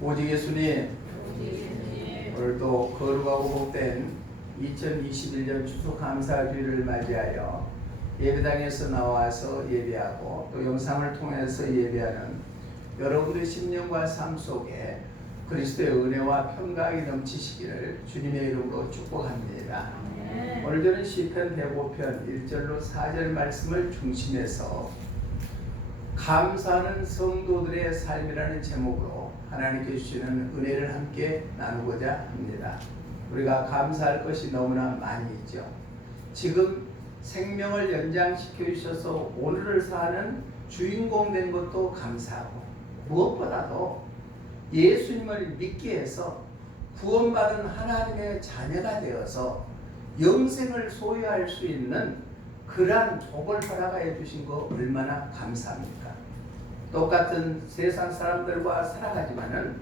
오직 예수님, 오늘도 거룩하고 복된 2021년 추수감사주일을 맞이하여 예배당에서 나와서 예배하고 또 영상을 통해서 예배하는 여러분들의 심령과 삶 속에 그리스도의 은혜와 평강이 넘치시기를 주님의 이름으로 축복합니다. 오늘은 시편 105편 1절로 4절 말씀을 중심해서 감사하는 성도들의 삶이라는 제목으로 하나님께 주시는 은혜를 함께 나누고자 합니다. 우리가 감사할 것이 너무나 많이 있죠. 지금 생명을 연장시켜 주셔서 오늘을 사는 주인공 된 것도 감사하고, 무엇보다도 예수님을 믿게 해서 구원받은 하나님의 자녀가 되어서 영생을 소유할 수 있는 그러한 복을 허락하여 주신 거 얼마나 감사합니까? 똑같은 세상 사람들과 살아가지만은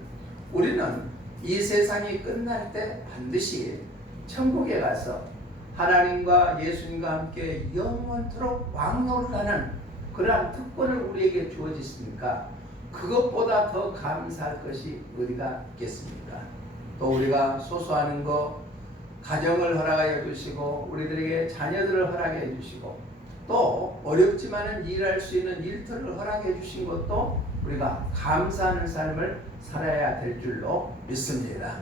우리는 이 세상이 끝날 때 반드시 천국에 가서 하나님과 예수님과 함께 영원토록 왕노를 하는 그러한 특권을 우리에게 주어졌습니까? 그것보다 더 감사할 것이 어디가 있겠습니까? 또 우리가 소소하는 거, 가정을 허락하여 주시고 우리들에게 자녀들을 허락해 주시고 또 어렵지만은 일할 수 있는 일터를 허락해 주신 것도 우리가 감사하는 삶을 살아야 될 줄로 믿습니다.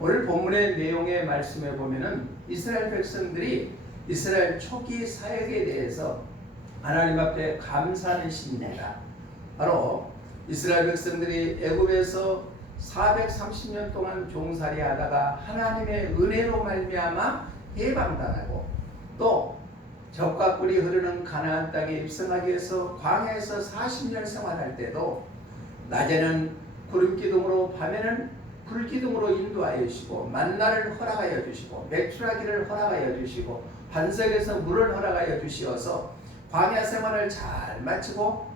오늘 본문의 내용의 말씀에 보면은 이스라엘 백성들이 이스라엘 초기 사역에 대해서 하나님 앞에 감사하는 시입니다. 바로 이스라엘 백성들이 애굽에서 430년 동안 종살이 하다가 하나님의 은혜로 말미암아 해방당하고 또 젖과 꿀이 흐르는 가나안 땅에 입성하기 위해서 광야에서 40년 생활할 때도 낮에는 구름기둥으로 밤에는 불기둥으로 인도하여 주시고 만나를 허락하여 주시고 맥주라기를 허락하여 주시고 반석에서 물을 허락하여 주시어서 광야 생활을 잘 마치고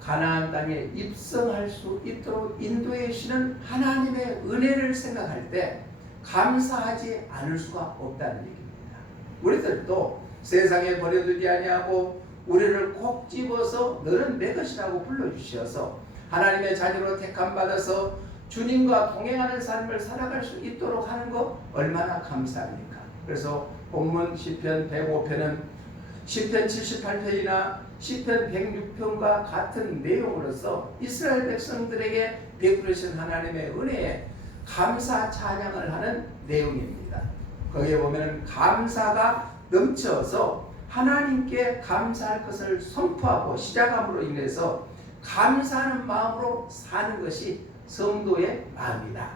가나안 땅에 입성할 수 있도록 인도해 주시는 하나님의 은혜를 생각할 때 감사하지 않을 수가 없다는 얘기입니다. 우리들도 세상에 버려두지 아니하고 우리를 꼭 집어서 너는 내 것이라고 불러주셔서 하나님의 자녀로 택함받아서 주님과 동행하는 삶을 살아갈 수 있도록 하는 것 얼마나 감사합니까? 그래서 본문 시편 105편은 시편 78편이나 시편 106편과 같은 내용으로서 이스라엘 백성들에게 베푸신 하나님의 은혜에 감사 찬양을 하는 내용입니다. 거기에 보면 감사가 넘쳐서 하나님께 감사할 것을 선포하고 시작함으로 인해서 감사하는 마음으로 사는 것이 성도의 마음이다.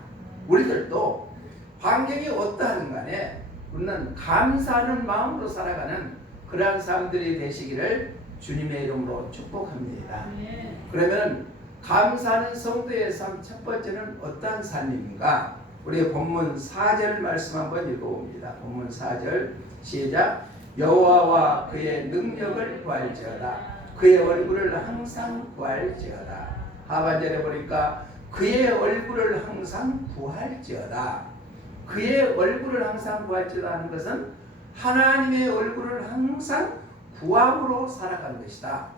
우리들도 환경이 어떠한 간에 우리는 감사하는 마음으로 살아가는 그러한 사람들이 되시기를 주님의 이름으로 축복합니다. 그러면 감사하는 성도의 삶 첫 번째는 어떠한 삶입니까? 우리 본문 4절 말씀 한번 읽어봅니다. 본문 4절 시작. 여호와와 그의 능력을 구할지어다. 그의 얼굴을 항상 구할지어다. 하반절에 보니까 그의 얼굴을 항상 구할지어다. 그의 얼굴을 항상 구할지어다 하는 것은 하나님의 얼굴을 항상 구함으로 살아가는 것이다.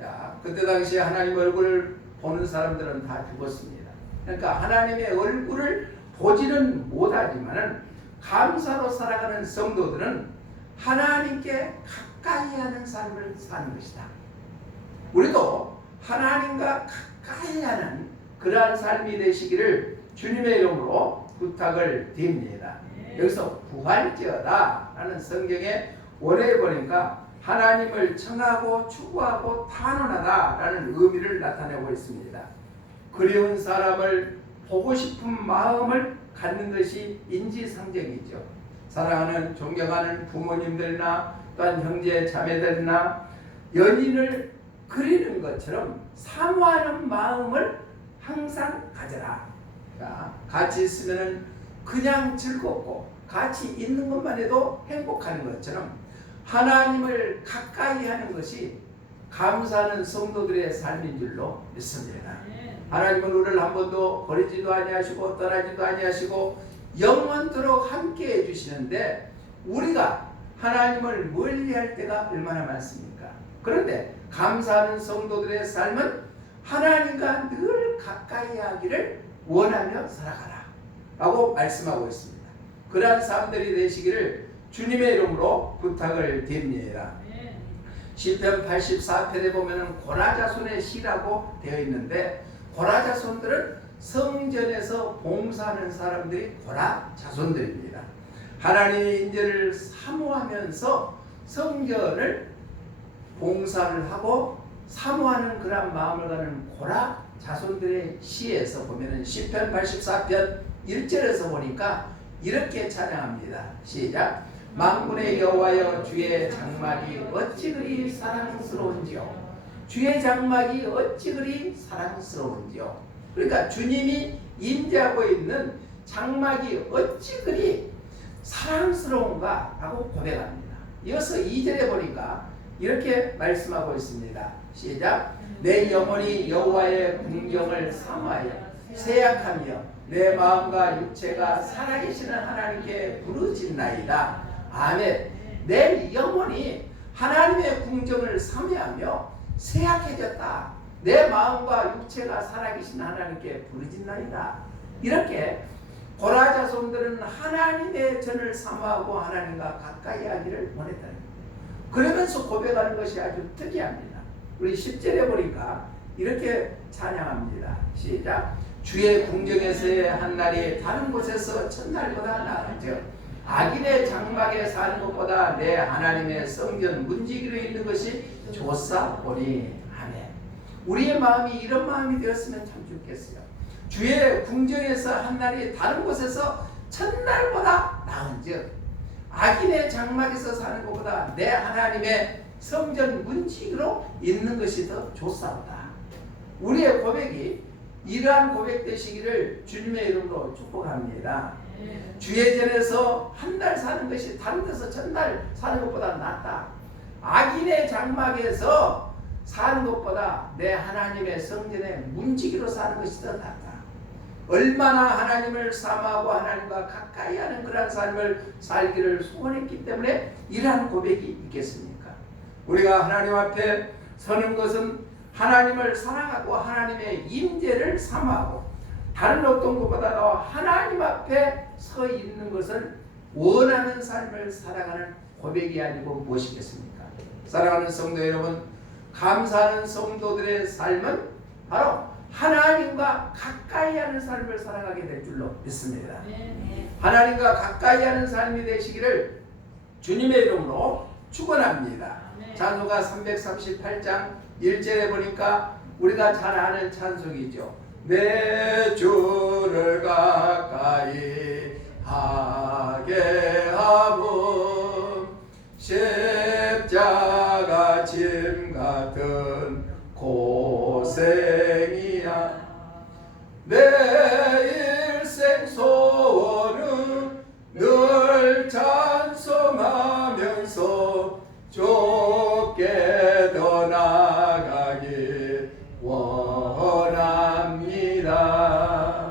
자, 그때 당시에 하나님의 얼굴을 보는 사람들은 다 죽었습니다. 그러니까 하나님의 얼굴을 보지는 못하지만은 감사로 살아가는 성도들은 하나님께 가까이 하는 삶을 사는 것이다. 우리도 하나님과 가까이 하는 그러한 삶이 되시기를 주님의 이름으로 부탁을 드립니다. 여기서 구할지어다 라는 성경의 원어에 보니까 하나님을 청하고 추구하고 탄원하다 라는 의미를 나타내고 있습니다. 그리운 사람을 보고 싶은 마음을 갖는 것이 인지상정이죠. 사랑하는 존경하는 부모님들이나 또한 형제 자매들이나 연인을 그리는 것처럼 사모하는 마음을 항상 가져라. 자, 같이 있으면 그냥 즐겁고 같이 있는 것만 해도 행복하는 것처럼 하나님을 가까이 하는 것이 감사하는 성도들의 삶인 줄로 믿습니다. 하나님은 우리를 한 번도 버리지도 아니하시고 떠나지도 아니하시고 영원토록 함께 해주시는데 우리가 하나님을 멀리할 때가 얼마나 많습니까? 그런데 감사하는 성도들의 삶은 하나님과 늘 가까이 하기를 원하며 살아가라 라고 말씀하고 있습니다. 그러한 사람들이 되시기를 주님의 이름으로 부탁을 드립니다. 시편 84편에 보면 고라자손의 시라고 되어 있는데, 고라자손들은 성전에서 봉사하는 사람들이 고라자손들입니다. 하나님의 인재를 사모하면서 성전을 봉사를 하고 사모하는 그런 마음을 가는 고라자손들의 시에서 보면은 시편 84편 1절에서 보니까 이렇게 찬양합니다. 시작. 만군의 여호와여, 주의 장막이 어찌 그리 사랑스러운지요. 주의 장막이 어찌 그리 사랑스러운지요. 그러니까 주님이 임재하고 있는 장막이 어찌 그리 사랑스러운가 하고 고백합니다. 이어서 2절에 보니까 이렇게 말씀하고 있습니다. 시작. 내 영혼이 여호와의 궁경을 사모하여 세약하며 내 마음과 육체가 살아계시는 하나님께 부르짖나이다. 아멘. 내 영혼이 하나님의 궁정을 사모하며 세약해졌다. 내 마음과 육체가 살아계신 하나님께 부르짖나이다. 이렇게 고라자손들은 하나님의 전을 사모하고 하나님과 가까이 하기를 원했다는 겁니다. 그러면서 고백하는 것이 아주 특이합니다. 우리 10절에 보니까 이렇게 찬양합니다. 시작. 주의 궁정에서의 한 날이 다른 곳에서 첫날보다 나은즉 악인의 장막에 사는 것보다 내 하나님의 성전 문지기로 있는 것이 좋사오니. 아멘. 우리의 마음이 이런 마음이 되었으면 참 좋겠어요. 주의 궁정에서 한 날이 다른 곳에서 첫날보다 나은즉 악인의 장막에서 사는 것보다 내 하나님의 성전 문지기로 있는 것이 더 좋사오다. 우리의 고백이 이러한 고백 되시기를 주님의 이름으로 축복합니다. 주의 전에서 한 달 사는 것이 다른 데서 첫날 사는 것보다 낫다. 악인의 장막에서 사는 것보다 내 하나님의 성전의 문지기로 사는 것이 더 낫다. 얼마나 하나님을 사모하고 하나님과 가까이 하는 그런 삶을 살기를 소원했기 때문에 이러한 고백이 있겠습니까? 우리가 하나님 앞에 서는 것은 하나님을 사랑하고 하나님의 임재를 사모하고 다른 어떤 것보다도 하나님 앞에 서 있는 것을 원하는 삶을 살아가는 고백이 아니고 무엇이겠습니까? 사랑하는 성도 여러분, 감사하는 성도들의 삶은 바로 하나님과 가까이 하는 삶을 살아가게 될 줄로 믿습니다. 하나님과 가까이 하는 삶이 되시기를 주님의 이름으로 축원합니다. 찬송가 338장 1절에 보니까 우리가 잘 아는 찬송이죠. 내 주를 가까이 하게 하면 십자가 짐 같은 고생이야. 내 일생 소원은 늘 찬송하면서 좁게 더 나아가길 원합니다.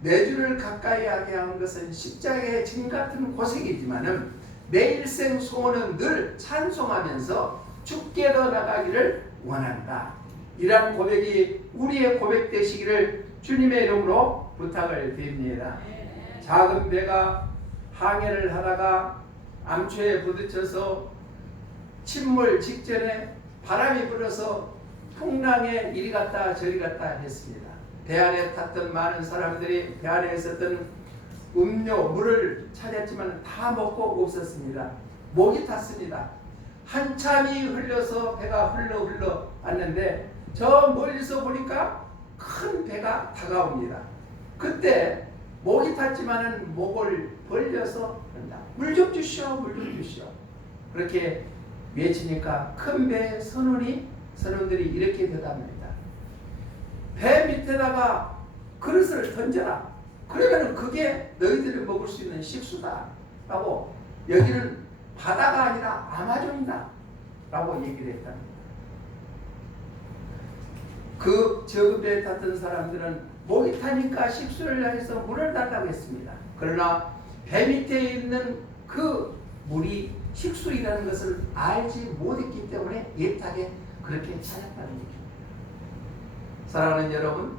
내 주를 가까이 하게 하는 것은 십자가의 짐 같은 고생이지만은 내 일생 소원은 늘 찬송하면서 죽게 더 나가기를 원한다. 이러한 고백이 우리의 고백 되시기를 주님의 이름으로 부탁을 드립니다. 작은 배가 항해를 하다가 암초에 부딪혀서 침몰 직전에 바람이 불어서 풍랑에 이리 갔다 저리 갔다 했습니다. 배 안에 탔던 많은 사람들이 배 안에 있었던 음료, 물을 찾았지만 다 먹고 없었습니다. 목이 탔습니다. 한참이 흘러서 배가 흘러 왔는데 저 멀리서 보니까 큰 배가 다가옵니다. 그때 목이 탔지만은 목을 벌려서 한다. 물 좀 주시오, 물 좀 주시오. 그렇게 외치니까 큰 배의 선원들이 이렇게 대답합니다. 배 밑에다가 그릇을 던져라. 그러면 그게 너희들이 먹을 수 있는 식수다. 라고 여기는 바다가 아니라 아마존이다. 라고 얘기를 했답니다. 그 적은 배에 탔던 사람들은 목이 타니까 식수를 향해서 물을 달라고 했습니다. 그러나 배 밑에 있는 그 물이 식수이라는 것을 알지 못했기 때문에 애타게 그렇게 찾았다는 얘기입니다. 사랑하는 여러분,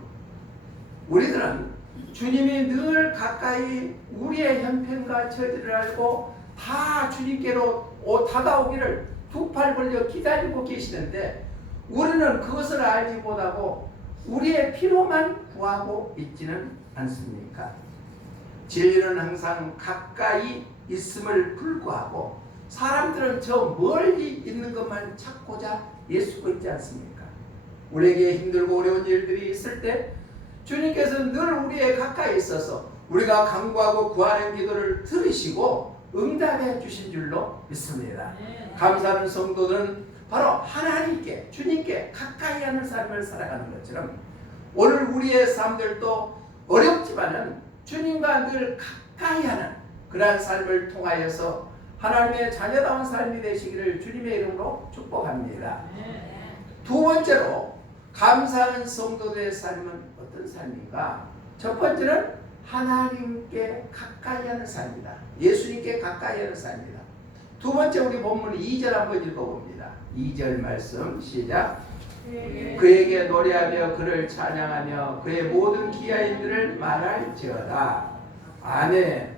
우리들은 주님이 늘 가까이 우리의 형편과 처지를 알고 다 주님께로 다가오기를 두 팔 벌려 기다리고 계시는데, 우리는 그것을 알지 못하고 우리의 피로만 구하고 있지는 않습니까? 진리는 항상 가까이 있음을 불구하고 사람들은 저 멀리 있는 것만 찾고자 애쓰고 있지 않습니까? 우리에게 힘들고 어려운 일들이 있을 때 주님께서 늘 우리의 가까이 있어서 우리가 간구하고 구하는 기도를 들으시고 응답해 주신 줄로 믿습니다. 감사하는 성도들은 바로 하나님께, 주님께 가까이 하는 삶을 살아가는 것처럼 오늘 우리의 삶들도 어렵지만은 주님과 늘 가까이 하는 그러한 삶을 통하여서 하나님의 자녀다운 삶이 되시기를 주님의 이름으로 축복합니다. 두 번째로 감사하는 성도들의 삶은 어떤 삶인가? 첫 번째는 하나님께 가까이 하는 삶이다. 예수님께 가까이 하는 삶이다. 두 번째, 우리 본문 2절 한번 읽어봅니다. 2절 말씀 시작. 그에게 노래하며 그를 찬양하며 그의 모든 기하인들을 말할지어다. 아멘.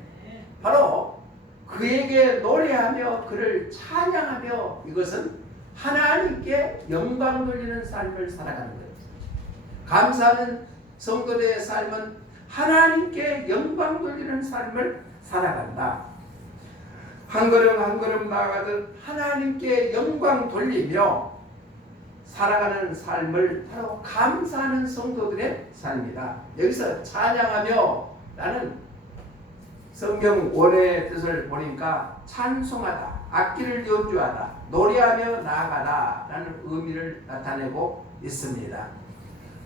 바로 그에게 노래하며 그를 찬양하며, 이것은 하나님께 영광 돌리는 삶을 살아가는 거예요. 감사하는 성도들의 삶은 하나님께 영광 돌리는 삶을 살아간다. 한 걸음 한 걸음 나아가듯 하나님께 영광 돌리며 살아가는 삶을 바로 감사하는 성도들의 삶이다. 여기서 찬양하며 라는 성경 원어의 뜻을 보니까 찬송하다, 악기를 연주하다, 노래하며 나아가다 라는 의미를 나타내고 있습니다.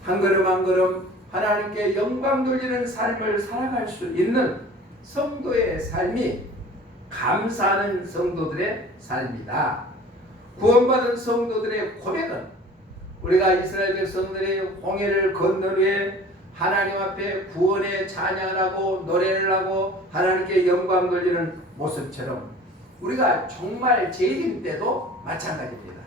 한 걸음 한 걸음 하나님께 영광 돌리는 삶을 살아갈 수 있는 성도의 삶이 감사하는 성도들의 삶이다. 구원받은 성도들의 고백은 우리가 이스라엘 백성들의 홍해를 건널 후에 하나님 앞에 구원의 찬양을 하고 노래를 하고 하나님께 영광 돌리는 모습처럼 우리가 정말 재림 때도 마찬가지입니다.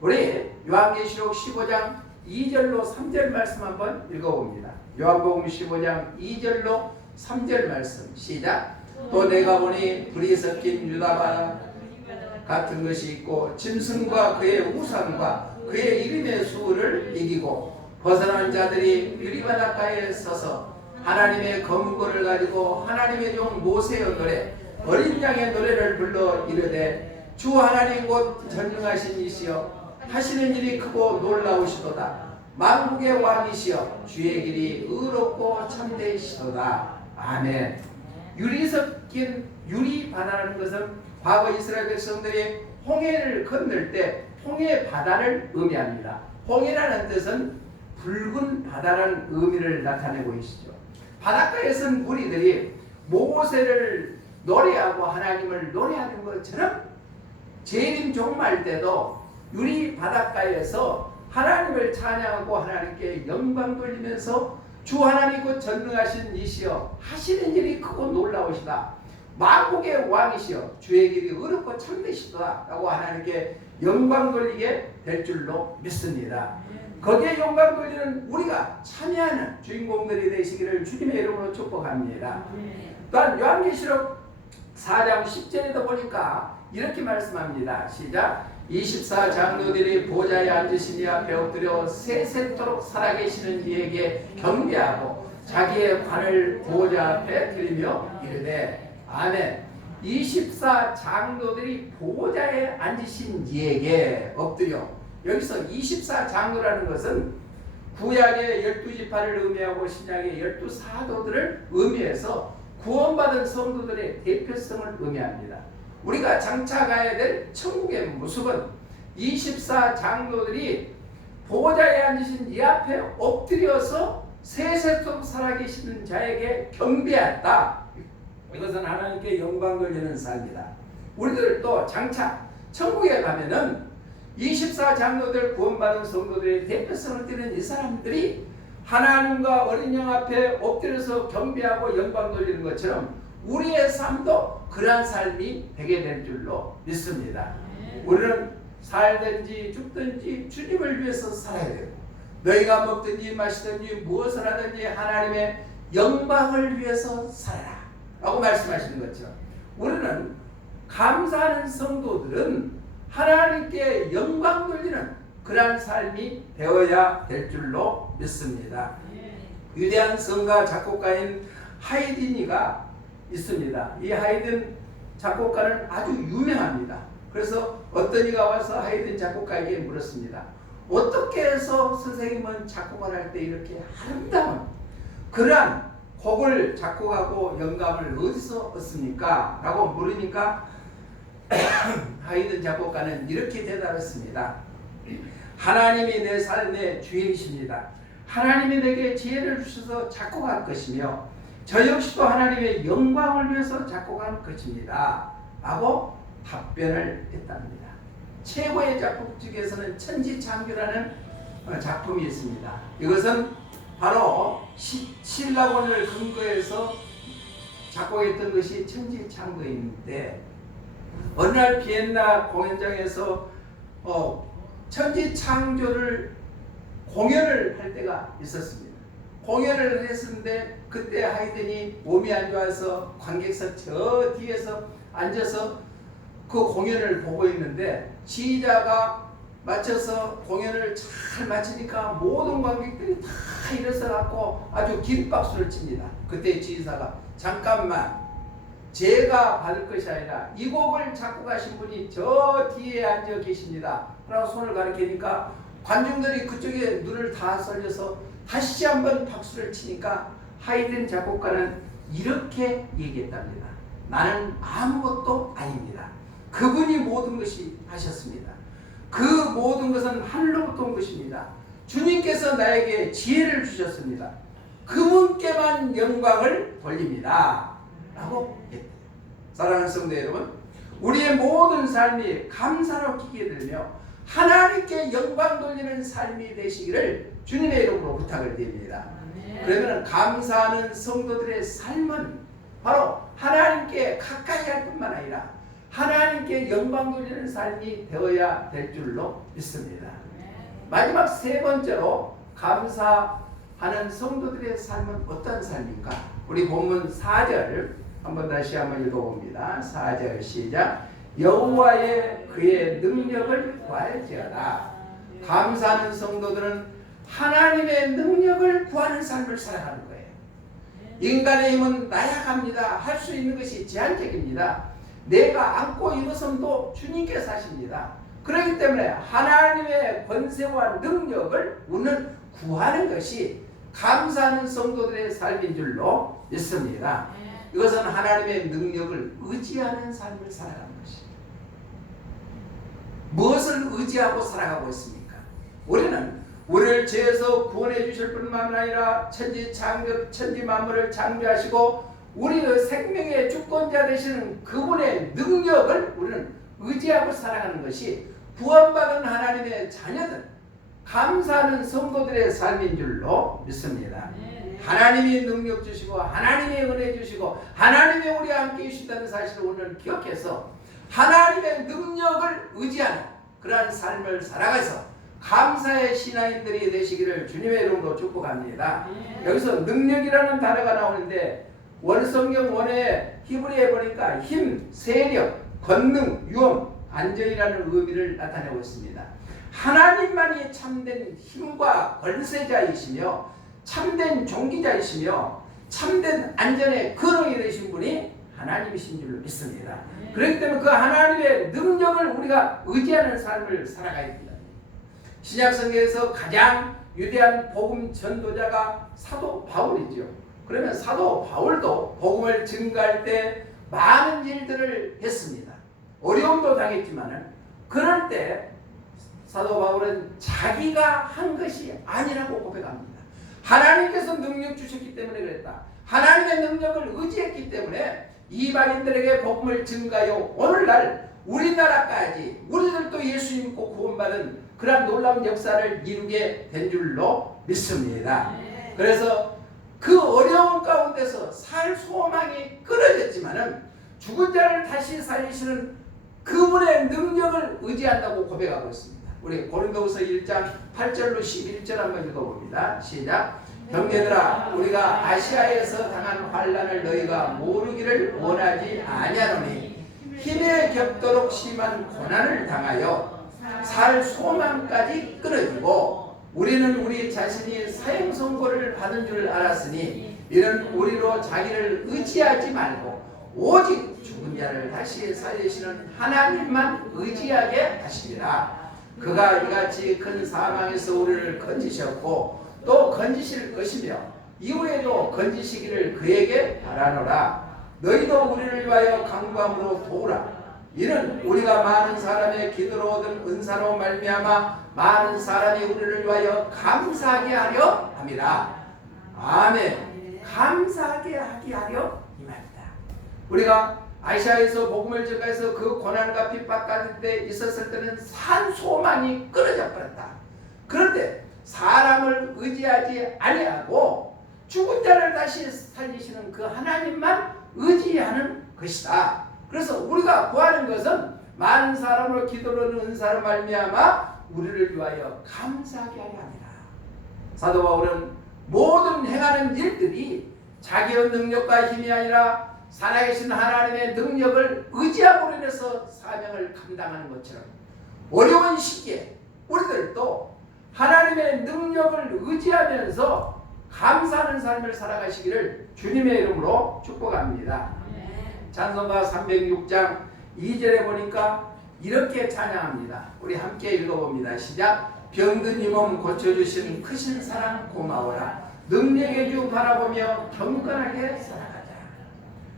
우리 요한계시록 15장 2절로 3절 말씀 한번 읽어봅니다. 요한복음 15장 2절로 3절 말씀 시작. 또 내가 보니 불이 섞인 유다바 같은 것이 있고 짐승과 그의 우상과 그의 이름의 수를 이기고 벗어난 자들이 유리바닷가에 서서 하나님의 검은고를 가지고 하나님의 종 모세의 노래 어린 양의 노래를 불러 이르되 주 하나님 곧 전능하신 이시여 하시는 일이 크고 놀라우시도다. 만국의 왕이시여 주의 길이 의롭고 참되시도다. 아멘. 유리 섞인 유리바다라는 것은 과거 이스라엘 백성들이 홍해를 건널 때 홍해 바다를 의미합니다. 홍해라는 뜻은 붉은 바다라는 의미를 나타내고 계시죠. 바닷가에 선 무리들이 모세를 노래하고 하나님을 노래하는 것처럼 재림 종말 때도 유리 바닷가에서 하나님을 찬양하고 하나님께 영광 돌리면서 주 하나님 곧 전능하신 이시여 하시는 일이 크고 놀라우시다. 만국의 왕이시여 주의 길이 의롭고 참되시다 라고 하나님께 영광 돌리게 될 줄로 믿습니다. 거기에 영광 돌리는 우리가 참여하는 주인공들이 되시기를 주님의 이름으로 축복합니다. 또한 요한계시록 4장 10절에도 보니까 이렇게 말씀합니다. 시작. 24장로들이 보좌에 앉으신 이 앞에 엎드려 세세토록 살아계시는 이에게 경배하고 자기의 관을 보좌 앞에 드리며 이르되 아멘. 24장로들이 보좌에 앉으신 이에게 엎드려, 여기서 24장로라는 것은 구약의 12지파를 의미하고 신약의 12사도들을 의미해서 구원받은 성도들의 대표성을 의미합니다. 우리가 장차 가야 될 천국의 모습은 24장로들이 보좌에 앉으신 이 앞에 엎드려서 세세토록 살아계시는 자에게 경배한다. 이것은 하나님께 영광 돌리는 삶이다. 우리들도 장차 천국에 가면은 24장로들 구원받은 성도들의 대표성을 띠는 이 사람들이 하나님과 어린 양 앞에 엎드려서 경배하고 영광 돌리는 것처럼 우리의 삶도 그러한 삶이 되게 될 줄로 믿습니다. 우리는 살든지 죽든지 주님을 위해서 살아야 되고 너희가 먹든지 마시든지 무엇을 하든지 하나님의 영광을 위해서 살아라 라고 말씀하시는 거죠. 우리는 감사하는 성도들은 하나님께 영광 돌리는 그러한 삶이 되어야 될 줄로 믿습니다. 위대한 성가 작곡가인 하이든이가 있습니다. 이 하이든 작곡가는 아주 유명합니다. 그래서 어떤 이가 와서 하이든 작곡가에게 물었습니다. 어떻게 해서 선생님은 작곡을 할 때 이렇게 아름다운 그러한 곡을 작곡하고 영감을 어디서 얻습니까? 라고 물으니까 하이든 작곡가는 이렇게 대답했습니다. 하나님이 내 삶의 주인이십니다. 하나님이 내게 지혜를 주셔서 작곡할 것이며 저 역시도 하나님의 영광을 위해서 작곡할 것입니다. 라고 답변을 했답니다. 최고의 작곡 중에서는 천지창조라는 작품이 있습니다. 이것은 바로 신라곤을 근거해서 작곡했던 것이 천지창조인데 어느 날 비엔나 공연장에서 천지창조를 공연을 할 때가 있었습니다. 공연을 했었는데 그때 하이든이 몸이 안 좋아서 관객석 저 뒤에서 앉아서 그 공연을 보고 있는데 지휘자가 마쳐서 공연을 잘 마치니까 모든 관객들이 다 일어서 갖고 아주 긴 박수를 칩니다. 그때 지휘사가 잠깐만, 제가 받을 것이 아니라 이 곡을 작곡하신 분이 저 뒤에 앉아 계십니다 라고 손을 가리키니까 관중들이 그쪽에 눈을 다 쏠려서 다시 한번 박수를 치니까 하이든 작곡가는 이렇게 얘기했답니다. 나는 아무것도 아닙니다. 그분이 모든 것이 하셨습니다. 그 모든 것은 하늘로부터 온 것입니다. 주님께서 나에게 지혜를 주셨습니다. 그분께만 영광을 돌립니다 라고 했대요. 사랑하는 성도 여러분, 우리의 모든 삶이 감사로 기게 되며 하나님께 영광 돌리는 삶이 되시기를 주님의 이름으로 부탁을 드립니다. 그러면 감사하는 성도들의 삶은 바로 하나님께 가까이 할 뿐만 아니라 하나님께 영광 돌리는 삶이 되어야 될 줄로 믿습니다. 마지막 세 번째로 감사하는 성도들의 삶은 어떤 삶인가? 우리 본문 4절 한번 다시 한번 읽어봅니다. 4절 시작. 여호와의 그의 능력을 구할지어다. 감사하는 성도들은 하나님의 능력을 구하는 삶을 살아가는 거예요. 인간의 힘은 나약합니다. 할 수 있는 것이 제한적입니다. 내가 안고 일어섬도 주님께서 하십니다. 그렇기 때문에 하나님의 권세와 능력을 우리는 구하는 것이 감사하는 성도들의 삶인 줄로 믿습니다. 이것은 하나님의 능력을 의지하는 삶을 살아가는 것입니다. 무엇을 의지하고 살아가고 있습니까? 우리는 우리를 죄에서 구원해 주실 뿐만 아니라 천지 만물을 창조하시고 우리의 생명의 주권자 되시는 그분의 능력을 우리는 의지하고 살아가는 것이 구원받은 하나님의 자녀들, 감사하는 성도들의 삶인 줄로 믿습니다. 하나님이 능력 주시고 하나님이 은혜 주시고 하나님이 우리와 함께 계시다는 사실을 오늘 기억해서 하나님의 능력을 의지하는 그러한 삶을 살아가서 감사의 신앙인들이 되시기를 주님의 이름으로 축복합니다. 여기서 능력이라는 단어가 나오는데 원성경 원어에 히브리에 보니까 힘, 세력, 권능, 유엄, 안전이라는 의미를 나타내고 있습니다. 하나님만이 참된 힘과 권세자이시며 참된 종기자이시며 참된 안전의 근원이 되신 분이 하나님이신 줄로 믿습니다. 그렇기 때문에 그 하나님의 능력을 우리가 의지하는 삶을 살아가야 됩니다. 신약성경에서 가장 위대한 복음 전도자가 사도 바울이죠. 그러면 사도 바울도 복음을 증거할 때 많은 일들을 했습니다. 어려움도 당했지만은 그럴 때 사도 바울은 자기가 한 것이 아니라고 고백합니다. 하나님께서 능력 주셨기 때문에 그랬다. 하나님의 능력을 의지했기 때문에 이방인들에게 복음을 증가하여 오늘날 우리나라까지 우리들도 예수 믿고 구원받은 그런 놀라운 역사를 이루게 된 줄로 믿습니다. 그래서 그 어려운 가운데서 살 소망이 끊어졌지만은 죽은 자를 다시 살리시는 그분의 능력을 의지한다고 고백하고 있습니다. 우리 고린도후서 1장 8절로 11절 한번 읽어봅니다. 시작. 형제들아, 우리가 아시아에서 당한 환난을 너희가 모르기를 원하지 아니하노니 힘에 겹도록 심한 고난을 당하여 살 소망까지 끊어지고 우리는 우리 자신이 사형 선고를 받은 줄 알았으니 이는 우리로 자기를 의지하지 말고 오직 죽은 자를 다시 살리시는 하나님만 의지하게 하시리라. 그가 이같이 큰 사망에서 우리를 건지셨고 또 건지실 것이며 이후에도 건지시기를 그에게 바라노라. 너희도 우리를 위하여 간구함으로 도우라. 이는 우리가 많은 사람의 기도로 얻은 은사로 말미암아 많은 사람이 우리를 위하여 감사하게 하려 함이라. 아멘. 감사하게 하게 하려 이 말이다. 우리가 아시아에서 복음을 전가해서 그 고난과 핍박 가운데 있었을 때는 산 소망이 끊어져 버렸다. 그런데 사람을 의지하지 아니하고 죽은 자를 다시 살리시는 그 하나님만 의지하는 것이다. 그래서 우리가 구하는 것은 많은 사람으로 기도로 은사로 말미암아 우리를 위하여 감사하게 하려 합니다. 사도 바울은 모든 행하는 일들이 자기의 능력과 힘이 아니라 살아계신 하나님의 능력을 의지함으로 인해서 사명을 감당하는 것처럼 어려운 시기에 우리들도 하나님의 능력을 의지하면서 감사하는 삶을 살아가시기를 주님의 이름으로 축복합니다. 찬송가 306장 2절에 보니까 이렇게 찬양합니다. 우리 함께 읽어봅니다. 시작. 병든 이 몸 고쳐주신 크신 사랑 고마워라. 능력의 주 바라보며 경건하게 살아가자.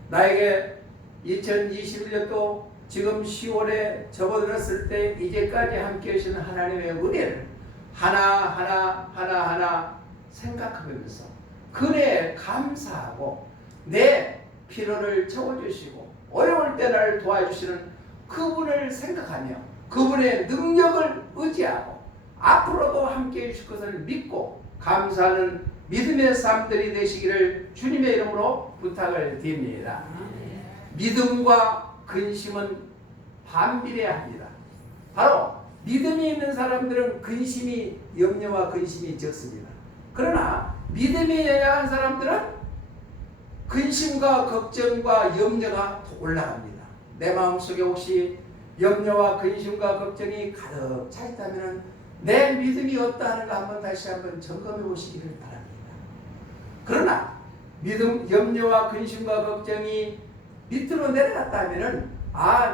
나에게 2021년도 지금 10월에 접어들었을 때 이제까지 함께 하신 하나님의 은혜를 하나하나 생각하면서 그네에 감사하고 내 필요를 채워주시고 어려울 때 나를 도와주시는 그분을 생각하며 그분의 능력을 의지하고 앞으로도 함께 해주실 것을 믿고 감사하는 믿음의 삶들이 되시기를 주님의 이름으로 부탁을 드립니다. 믿음과 근심은 반비례해야 합니다. 바로 믿음이 있는 사람들은 근심이 염려와 근심이 적습니다. 그러나 믿음이 약한 사람들은 근심과 걱정과 염려가 올라갑니다. 내 마음속에 혹시 염려와 근심과 걱정이 가득 차 있다면 내 믿음이 없다 하는 거 한번 다시 한번 점검해 보시기를 바랍니다. 그러나 믿음, 염려와 근심과 걱정이 밑으로 내려갔다면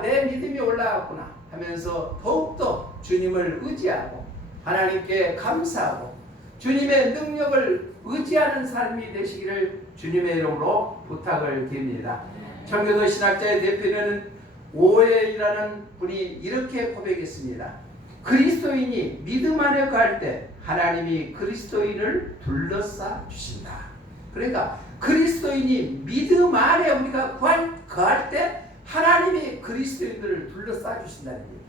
내 믿음이 올라갔구나 하면서 더욱더 주님을 의지하고 하나님께 감사하고 주님의 능력을 의지하는 삶이 되시기를 주님의 이름으로 부탁을 드립니다. 청교도 신학자의 대표는 오해이라는 분이 이렇게 고백했습니다. 그리스도인이 믿음 안에 거할 때 하나님이 그리스도인을 둘러싸 주신다. 그러니까 그리스도인이 믿음 안에 우리가 거할 때 하나님이 그리스도인들을 둘러싸 주신다는 얘기예요.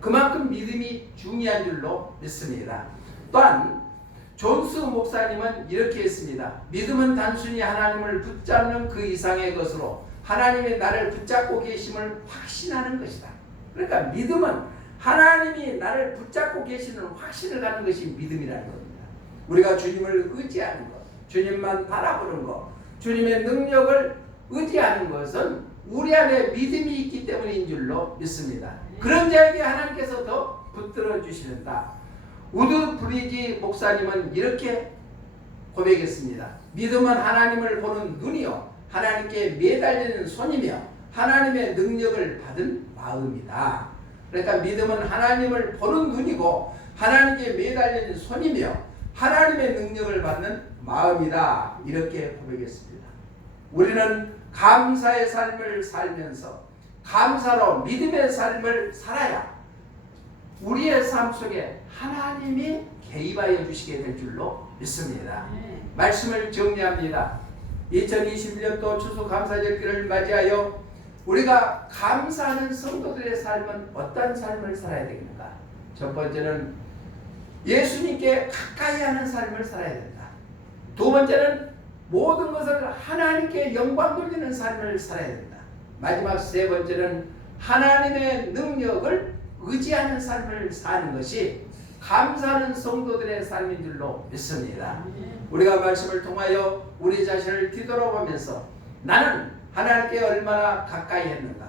그만큼 믿음이 중요한 줄로 믿습니다. 또한 존스 목사님은 이렇게 했습니다. 믿음은 단순히 하나님을 붙잡는 그 이상의 것으로 하나님이 나를 붙잡고 계심을 확신하는 것이다. 그러니까 믿음은 하나님이 나를 붙잡고 계시는 확신을 갖는 것이 믿음이라는 겁니다. 우리가 주님을 의지하는 것, 주님만 바라보는 것, 주님의 능력을 의지하는 것은 우리 안에 믿음이 있기 때문인 줄로 믿습니다. 그런 자에게 하나님께서 더 붙들어 주시는다. 우드 브리지 목사님은 이렇게 고백했습니다. 믿음은 하나님을 보는 눈이요 하나님께 매달리는 손이며 하나님의 능력을 받은 마음이다. 그러니까 믿음은 하나님을 보는 눈이고 하나님께 매달리는 손이며 하나님의 능력을 받는 마음이다. 이렇게 고백했습니다. 우리는 감사의 삶을 살면서 감사로 믿음의 삶을 살아야 우리의 삶 속에 하나님이 개입하여 주시게 될 줄로 믿습니다. 말씀을 정리합니다. 2021년도 추수감사절기를 맞이하여 우리가 감사하는 성도들의 삶은 어떤 삶을 살아야 되겠는가? 첫 번째는 예수님께 가까이 하는 삶을 살아야 된다. 두 번째는 모든 것을 하나님께 영광 돌리는 삶을 살아야 된다. 마지막 세 번째는 하나님의 능력을 의지하는 삶을 사는 것이 감사하는 성도들의 삶인 줄로 믿습니다. 우리가 말씀을 통하여 우리 자신을 뒤돌아보면서 나는 하나님께 얼마나 가까이 했는가,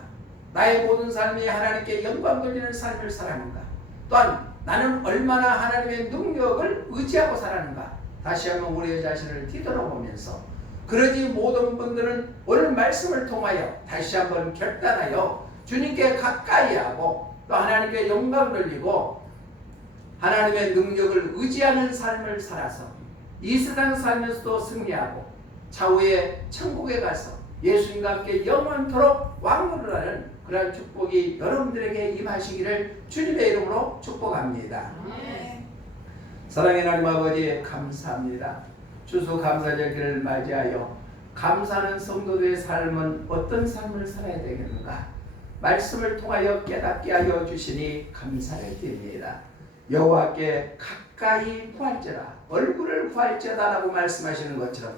나의 모든 삶이 하나님께 영광 돌리는 삶을 살았는가, 또한 나는 얼마나 하나님의 능력을 의지하고 살았는가, 다시 한번 우리 자신을 뒤돌아보면서, 그러지 모든 분들은 오늘 말씀을 통하여 다시 한번 결단하여 주님께 가까이 하고 또 하나님께 영광 돌리고 하나님의 능력을 의지하는 삶을 살아서 이 세상 살면서도 승리하고 차후에 천국에 가서 예수님과 함께 영원토록 왕노를 하는 그러한 축복이 여러분들에게 임하시기를 주님의 이름으로 축복합니다. 사랑의 하나님 아버지, 감사합니다. 추수감사절기를 맞이하여 감사하는 성도들의 삶은 어떤 삶을 살아야 되겠는가, 말씀을 통하여 깨닫게 하여 주시니 감사를 드립니다. 여호와께 가까이 구할지라, 얼굴을 구할지어다 라고 말씀하시는 것처럼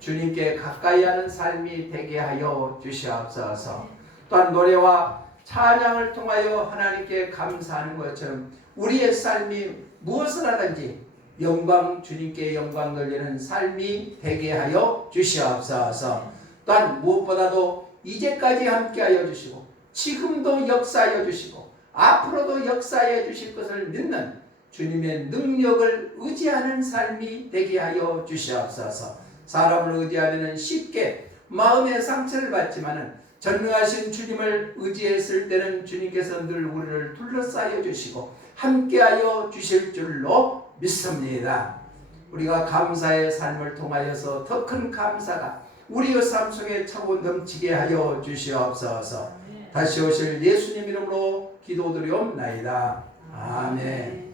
주님께 가까이 하는 삶이 되게 하여 주시옵소서. 또한 노래와 찬양을 통하여 하나님께 감사하는 것처럼 우리의 삶이 무엇을 하든지 영광, 주님께 영광 돌리는 삶이 되게 하여 주시옵소서. 또한 무엇보다도 이제까지 함께하여 주시고 지금도 역사하여 주시고 앞으로도 역사하여 주실 것을 믿는 주님의 능력을 의지하는 삶이 되게 하여 주시옵소서. 사람을 의지하면 쉽게 마음의 상처를 받지만은 전능하신 주님을 의지했을 때는 주님께서 늘 우리를 둘러싸여 주시고 함께하여 주실 줄로 믿습니다. 우리가 감사의 삶을 통하여서 더 큰 감사가 우리의 삶 속에 차고 넘치게 하여 주시옵소서. 다시 오실 예수님 이름으로 기도드리옵나이다. 아멘.